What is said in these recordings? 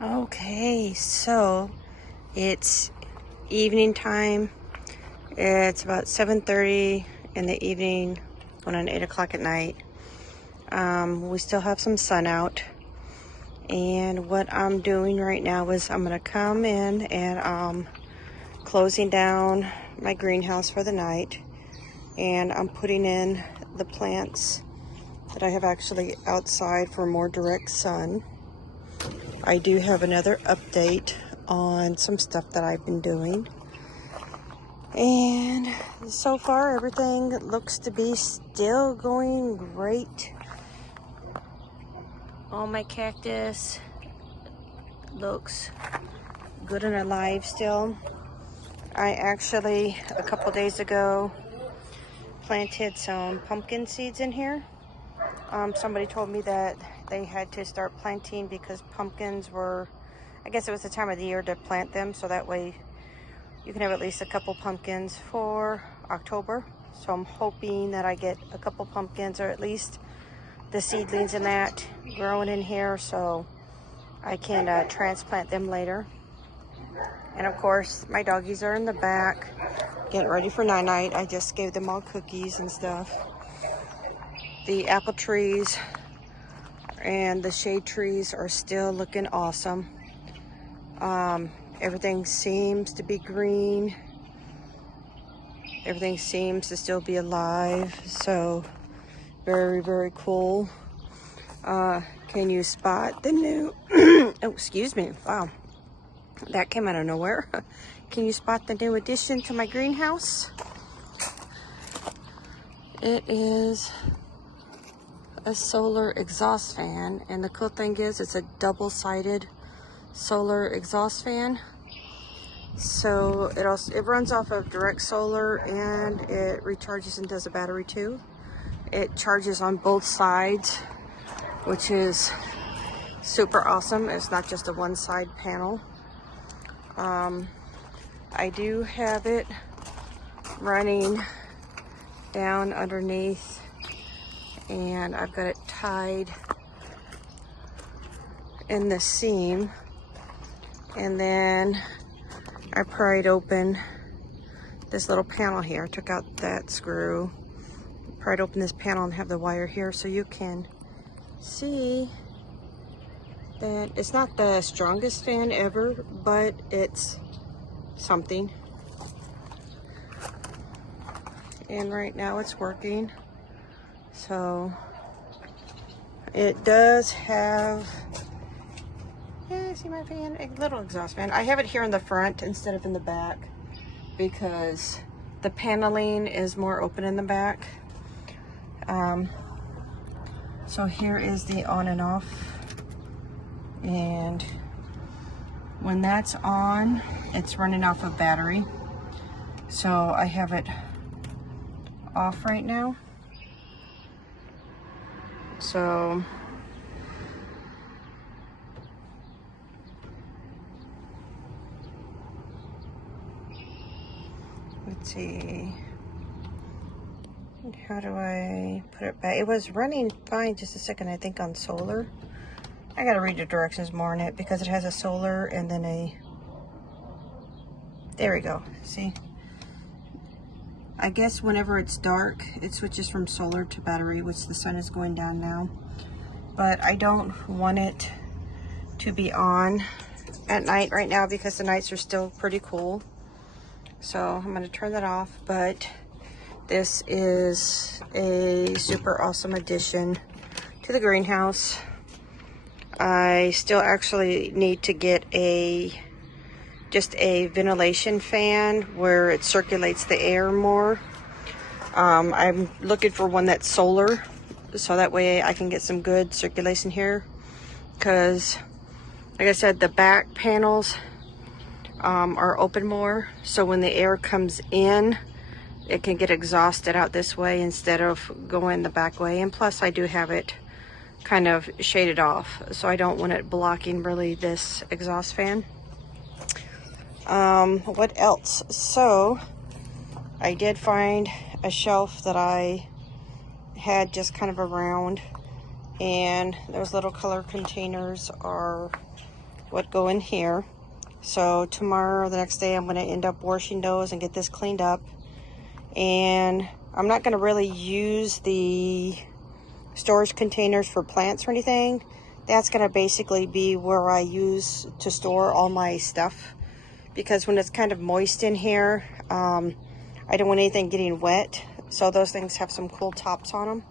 Okay, so it's evening time. It's about 7:30 in the evening, going on 8 o'clock at night. We still have some sun out. And what I'm doing right now is I'm going to come in and closing down my greenhouse for the night. And I'm putting in the plants that I have actually outside for more direct sun. I do have another update on some stuff that I've been doing. And so far, everything looks to be still going great. All my cactus looks good and alive still. I actually, a couple days ago, planted some pumpkin seeds in here. Somebody told me that they had to start planting because pumpkins were, I guess it was the time of the year to plant them, so that way you can have at least a couple pumpkins for October. So I'm hoping that I get a couple pumpkins, or at least the seedlings in that, growing in here so I can transplant them later. And of course, my doggies are in the back getting ready for night-night. I just gave them all cookies and stuff. The apple trees and the shade trees are still looking awesome. Everything seems to be green. Everything seems to still be alive. So very, very cool. Can you spot the new, oh, excuse me. Wow. That came out of nowhere. Can you spot the new addition to my greenhouse? It is a solar exhaust fan, and the cool thing is it's a double-sided solar exhaust fan. So it runs off of direct solar, and it recharges and does a battery too. It charges on both sides, which is super awesome. It's not just a one-side panel. I do have it running down underneath, and I've got it tied in the seam, and then I pried open this little panel here. I took out that screw, pried open this panel, and have the wire here so you can see that it's not the strongest fan ever, but it's something. And right now it's working. So it does have, yeah, see my fan? A little exhaust fan. I have it here in the front instead of in the back because the paneling is more open in the back. So here is the on and off. And when that's on, it's running off of battery. So I have it off right now. So let's see, how do I put it back? It was running fine just a second, I think, on solar. I gotta read the directions more on it because it has a solar and then a, there we go, see? I guess whenever it's dark, it switches from solar to battery, which the sun is going down now. But I don't want it to be on at night right now because the nights are still pretty cool. So I'm gonna turn that off, but this is a super awesome addition to the greenhouse. I still actually need to get just a ventilation fan where it circulates the air more. I'm looking for one that's solar, so that way I can get some good circulation here. Because, like I said, the back panels are open more, so when the air comes in, it can get exhausted out this way instead of going the back way. And plus, I do have it kind of shaded off, so I don't want it blocking really this exhaust fan. What else? So I did find a shelf that I had just kind of around, and those little color containers are what go in here. So tomorrow or the next day I'm going to end up washing those and get this cleaned up. And I'm not going to really use the storage containers for plants or anything. That's going to basically be where I use to store all my stuff, because when it's kind of moist in here, I don't want anything getting wet. So those things have some cool tops on them.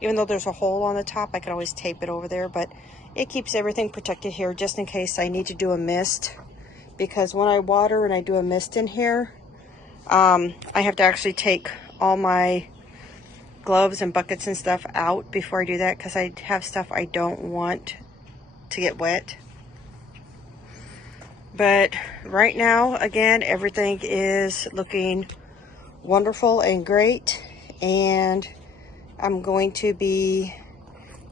Even though there's a hole on the top, I can always tape it over there, but it keeps everything protected here just in case I need to do a mist. Because when I water and I do a mist in here, I have to actually take all my gloves and buckets and stuff out before I do that, because I have stuff I don't want to get wet. But right now, again, everything is looking wonderful and great, and I'm going to be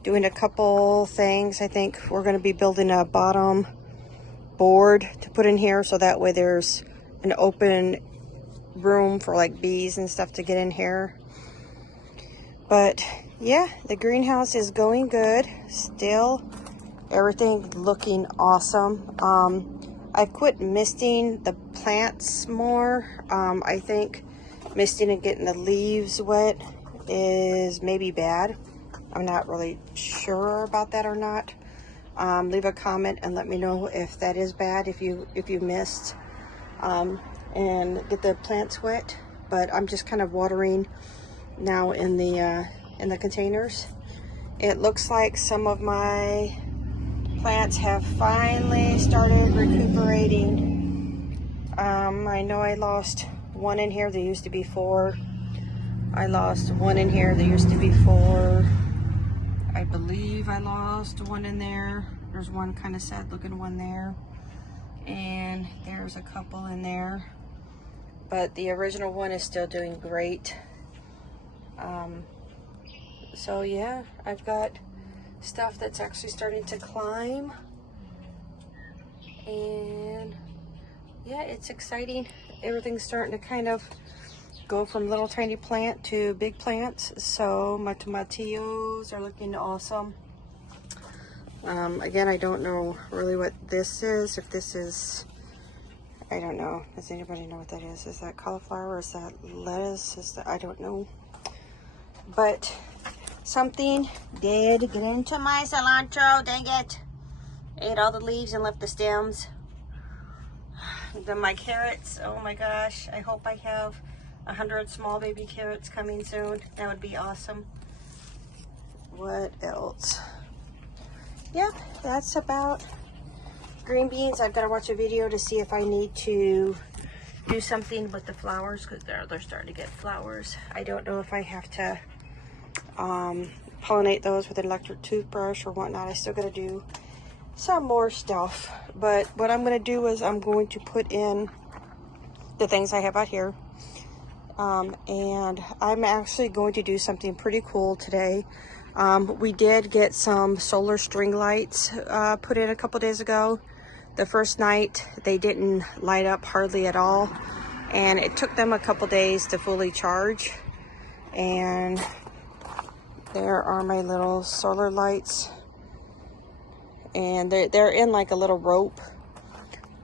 doing a couple things. I think we're going to be building a bottom board to put in here, so that way there's an open room for like bees and stuff to get in here. But yeah, the greenhouse is going good still. Everything looking awesome. I've quit misting the plants more. I think misting and getting the leaves wet is maybe bad. I'm not really sure about that or not. Leave a comment and let me know if that is bad, if you missed and get the plants wet. But I'm just kind of watering now in the containers. It looks like some of my plants have finally started recuperating. I know I lost one in here. There used to be 4. I lost one in here. There used to be 4. I believe I lost one in there. There's one kind of sad looking one there. And there's a couple in there. But the original one is still doing great. So yeah, I've got stuff that's actually starting to climb. And yeah, it's exciting. Everything's starting to kind of go from little tiny plant to big plants. So my tomatillos are looking awesome. Again, I don't know really what this is. If this is, I don't know. Does anybody know what that is? Is that cauliflower? Or is that lettuce? Is that, I don't know. But something did get into my cilantro. Dang it. Ate all the leaves and left the stems. Then my carrots, oh my gosh. I hope I have 100 small baby carrots coming soon. That would be awesome. What else? Yep, that's about green beans. I've got to watch a video to see if I need to do something with the flowers, because they're starting to get flowers. I don't know if I have to pollinate those with an electric toothbrush or whatnot. I still got to do some more stuff. But what I'm going to do is I'm going to put in the things I have out here. And I'm actually going to do something pretty cool today. We did get some solar string lights put in a couple days ago. The first night they didn't light up hardly at all, and it took them a couple days to fully charge. And there are my little solar lights, and they're in like a little rope.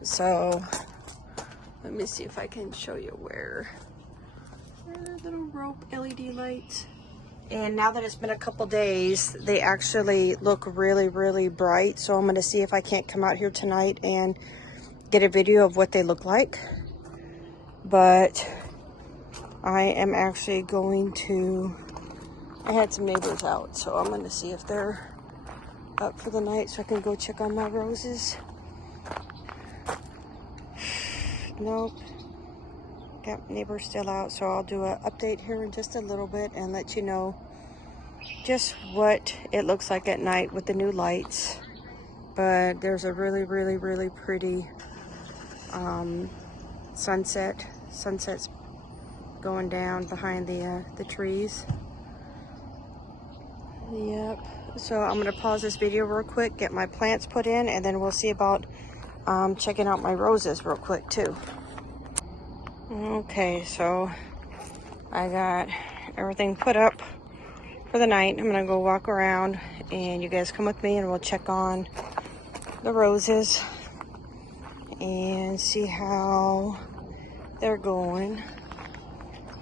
So let me see if I can show you where. Little rope LED lights. And now that it's been a couple days, they actually look really, really bright. So I'm going to see if I can't come out here tonight and get a video of what they look like. But I am actually going to, I had some neighbors out, so I'm going to see if they're up for the night so I can go check on my roses. Nope. Got neighbors still out, so I'll do an update here in just a little bit and let you know just what it looks like at night with the new lights. But there's a really, really, really pretty sunset. Sunset's going down behind the trees. Yep. So I'm gonna pause this video real quick, get my plants put in, and then we'll see about checking out my roses real quick too. Okay, so I got everything put up for the night. I'm gonna go walk around and you guys come with me and we'll check on the roses and see how they're going.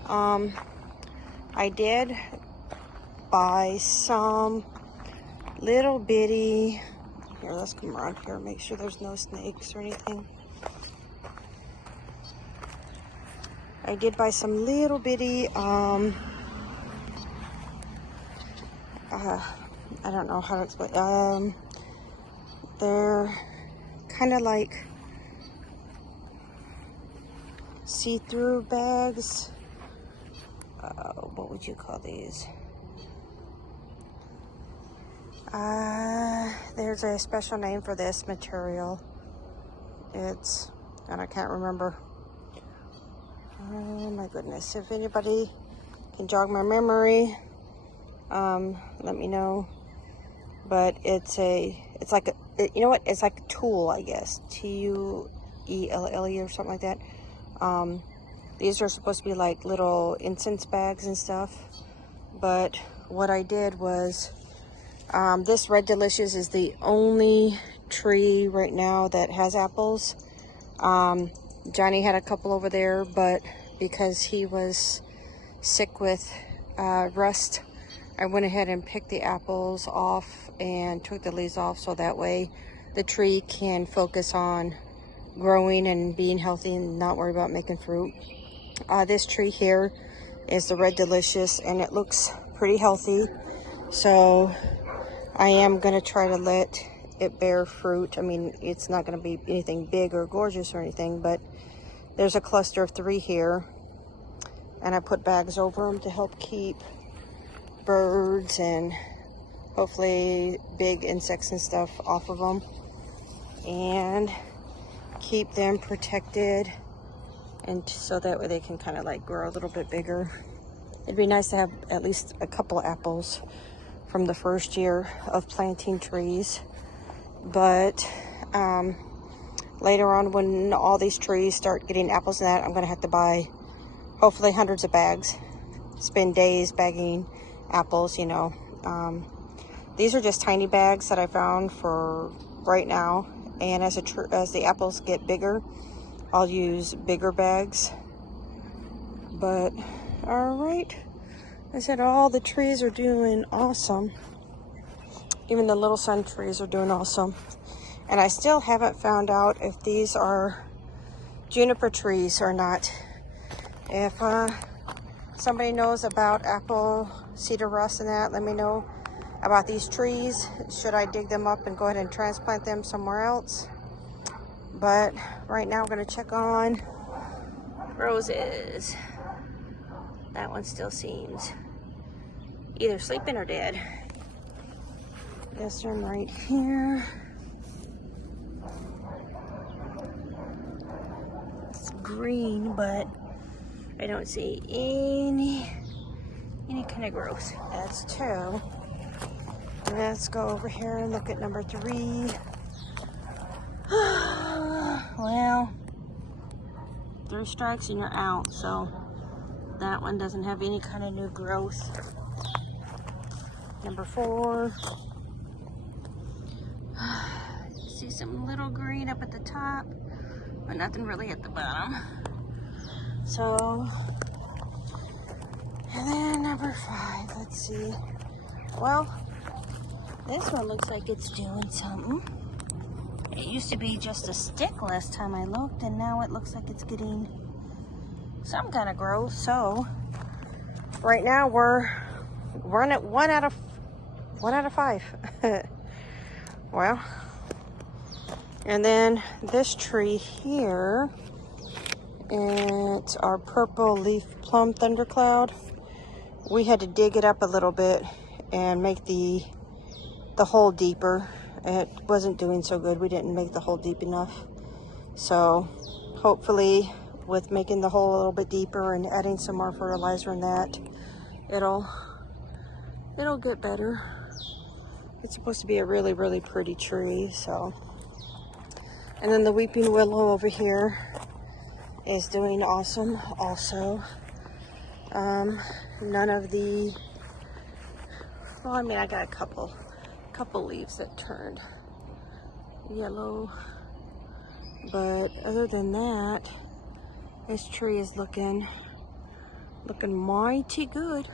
I did buy some little bitty, here, let's come around here, make sure there's no snakes or anything. I did buy some little bitty, I don't know how to explain, they're kind of like see-through bags. What would you call these? There's a special name for this material. It's, and I can't remember. Oh my goodness, if anybody can jog my memory, let me know. But it's like a, you know what, it's like a tool, I guess, T-U-E-L-L-E or something like that. These are supposed to be like little incense bags and stuff, but what I did was, this Red Delicious is the only tree right now that has apples. Johnny had a couple over there, but because he was sick with rust, I went ahead and picked the apples off and took the leaves off, so that way the tree can focus on growing and being healthy and not worry about making fruit. This tree here is the Red Delicious, and it looks pretty healthy, so I am going to try to let it bear fruit. I mean, it's not going to be anything big or gorgeous or anything, but there's a cluster of 3 here, and I put bags over them to help keep birds and hopefully big insects and stuff off of them, and keep them protected, and so that way they can kind of like grow a little bit bigger. It'd be nice to have at least a couple apples from the first year of planting trees, but later on when all these trees start getting apples and that, I'm gonna have to buy hopefully hundreds of bags, spend days bagging apples, you know. These are just tiny bags that I found for right now, and as the apples get bigger, I'll use bigger bags. But all right, I said all the trees are doing awesome. Even the little sun trees are doing awesome. And I still haven't found out if these are juniper trees or not. If somebody knows about apple cedar rust and that, let me know about these trees. Should I dig them up and go ahead and transplant them somewhere else? But right now we're going to check on roses. That one still seems either sleeping or dead. This one right here. It's green, but I don't see any kind of growth. That's 2. Let's go over here and look at number 3. Well, 3 strikes and you're out, so that one doesn't have any kind of new growth. Number 4. See some little green up at the top, but nothing really at the bottom. So, and then number 5, let's see. Well, this one looks like it's doing something. It used to be just a stick last time I looked, and now it looks like it's getting some kind of growth. So right now we're at 1 out of 5. Well, and then this tree here, it's our purple leaf plum thundercloud. We had to dig it up a little bit and make the hole deeper. It wasn't doing so good. We didn't make the hole deep enough. So hopefully with making the hole a little bit deeper and adding some more fertilizer in that, it'll get better. It's supposed to be a really, really pretty tree. So, and then the weeping willow over here is doing awesome also. None of the, well, I mean, I got a couple leaves that turned yellow. But other than that, this tree is looking mighty good.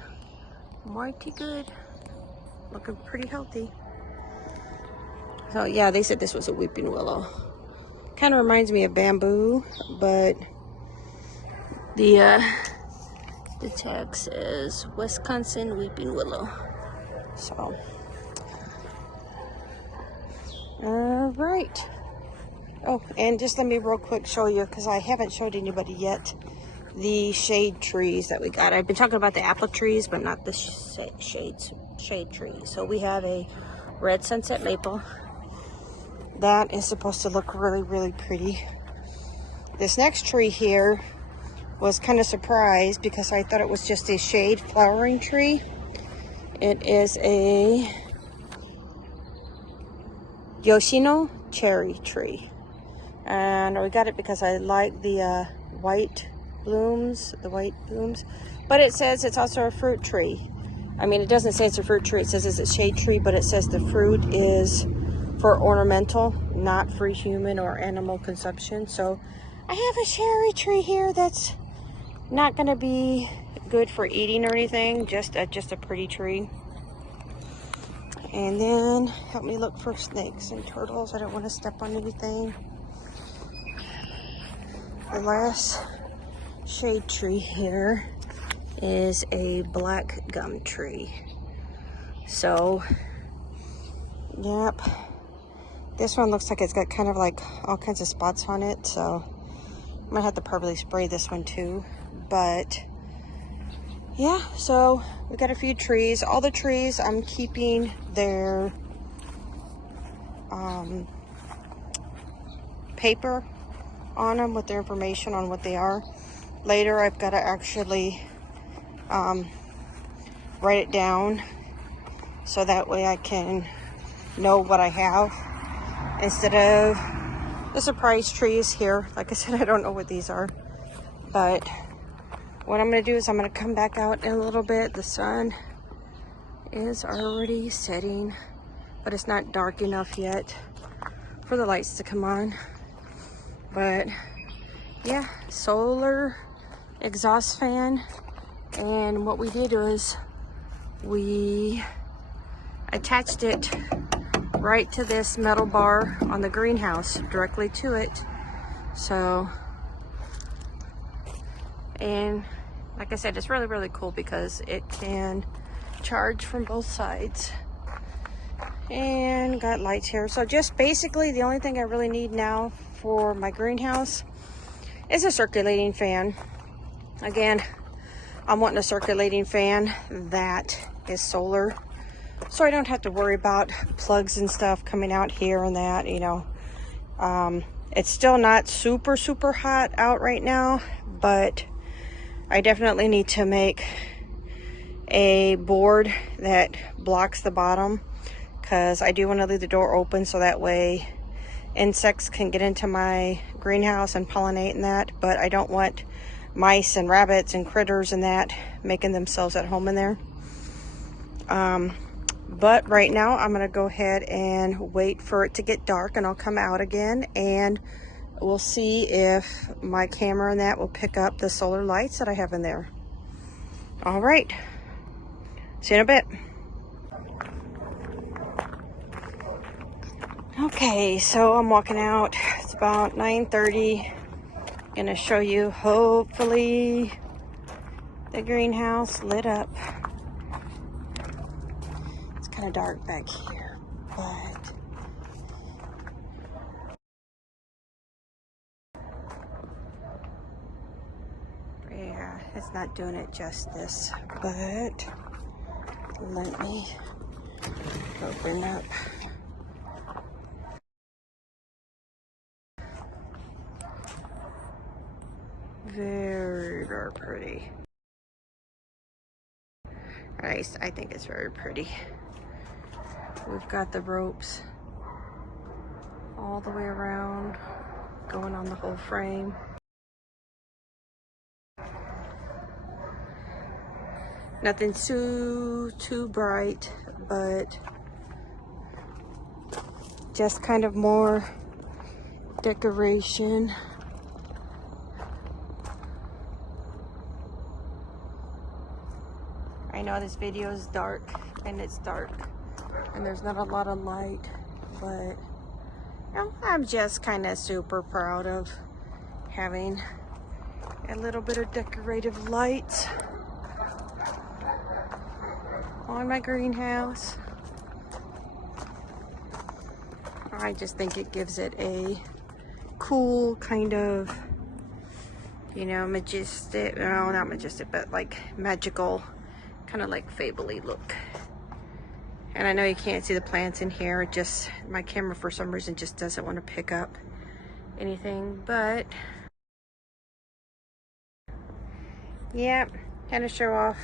Mighty good. Looking pretty healthy. So yeah, they said this was a weeping willow. Kind of reminds me of bamboo, but the tag says Wisconsin weeping willow. So, all right. Oh, and just let me real quick show you, because I haven't showed anybody yet, the shade trees that we got. I've been talking about the apple trees, but not the shade trees. So we have a red sunset maple. That is supposed to look really, really pretty. This next tree here was kind of surprised because I thought it was just a shade flowering tree. It is a Yoshino cherry tree. And we got it because I like the white blooms, but it says it's also a fruit tree. I mean, it doesn't say it's a fruit tree, it says it's a shade tree, but it says the fruit is for ornamental, not for human or animal consumption. So I have a cherry tree here that's not going to be good for eating or anything, just a pretty tree. And then help me look for snakes and turtles. I don't want to step on anything. The last shade tree here is a black gum tree. So, yep. This one looks like it's got kind of like all kinds of spots on it. So, I'm gonna have to probably spray this one too. But, yeah, so we got a few trees. All the trees, I'm keeping their paper on them with their information on what they are. Later, I've got to actually write it down so that way I can know what I have instead of the surprise trees here. Like I said, I don't know what these are, but what I'm going to do is I'm going to come back out in a little bit. The sun is already setting, but it's not dark enough yet for the lights to come on. But yeah, solar exhaust fan. And what we did was we attached it right to this metal bar on the greenhouse, directly to it. So, and like I said, it's really, really cool because it can charge from both sides. And got lights here. So just basically the only thing I really need now for my greenhouse is a circulating fan. Again, I'm wanting a circulating fan that is solar, so I don't have to worry about plugs and stuff coming out here and that, you know. It's still not super, super hot out right now, but I definitely need to make a board that blocks the bottom, because I do want to leave the door open so that way insects can get into my greenhouse and pollinate and that, but I don't want mice and rabbits and critters and that making themselves at home in there. But right now I'm going to go ahead and wait for it to get dark, and I'll come out again and we'll see if my camera and that will pick up the solar lights that I have in there. All right, see you in a bit. Okay, so I'm walking out. It's about 9:30. Gonna show you, hopefully, the greenhouse lit up. It's kind of dark back here, but yeah, it's not doing it justice. But let me open up. Very, very pretty. I think it's very pretty. We've got the ropes all the way around, going on the whole frame. Nothing too bright, but just kind of more decoration. I know this video is dark, and it's dark, and there's not a lot of light, but you know, I'm just kind of super proud of having a little bit of decorative lights on my greenhouse. I just think it gives it a cool kind of, you know, majestic, no, not majestic, but like magical, kind of like fable-y look. And I know you can't see the plants in here. It just, my camera for some reason just doesn't want to pick up anything, but yeah, kind of show off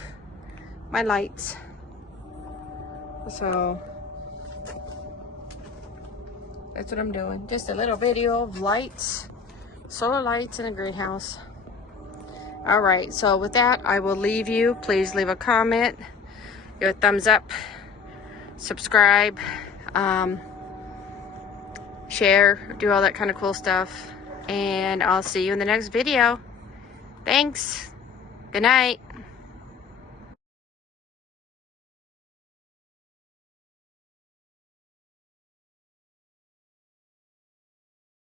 my lights. So that's what I'm doing. Just a little video of lights, solar lights in a greenhouse. All right, so with that, I will leave you. Please leave a comment, give a thumbs up, subscribe, share, do all that kind of cool stuff. And I'll see you in the next video. Thanks. Good night.